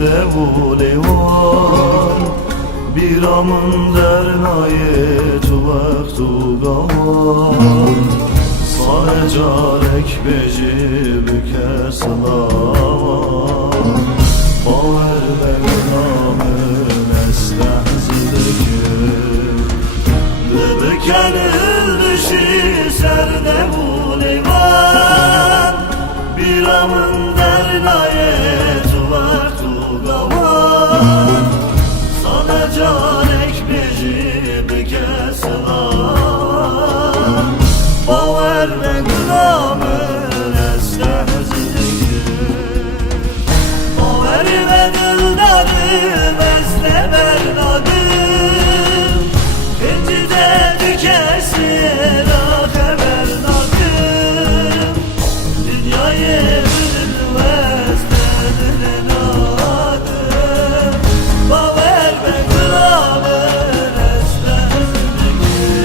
devlevan biramın dernaye tu vaktu gavan sane carek beci bükeslan baver begnamın estehzidekir Bebekelil dişi serde bulivan biramın dernaye tu vaktu gavan sana carek beci bükeslan baver begnamın estehzidekir baver ve dildarım esnebernadım İncide tükesin haber nadım dünyayı bilmez dedin adım baver beklamın estehzidekir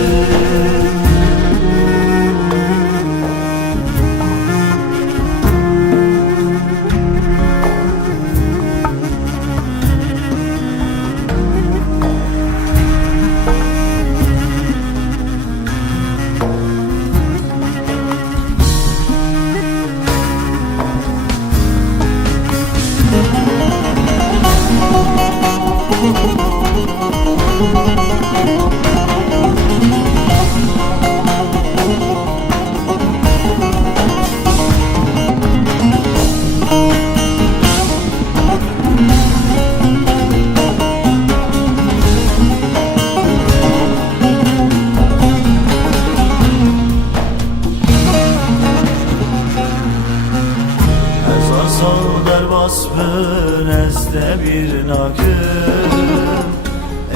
Sağlar basbın ezde bir nakım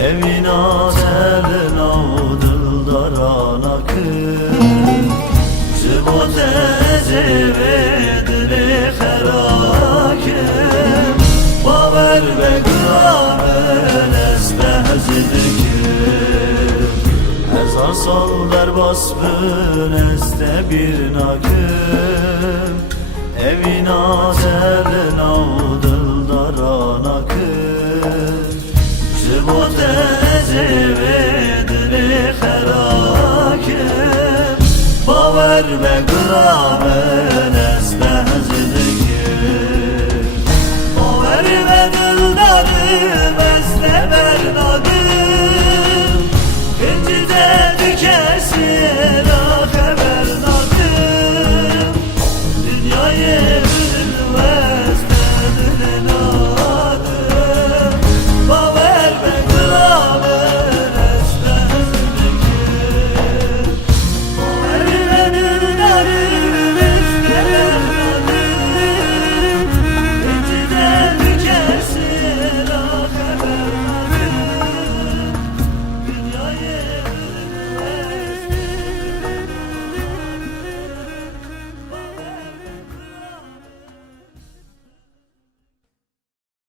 Evin azelin avdıldaran akım Zıbot ezivedili herakim Baver beklamın estehzidikir Ezar sağlar basbın ezde bir nakım Evin azelin avdıldaran akır Zıbot ezivedili herakim Baver beklamın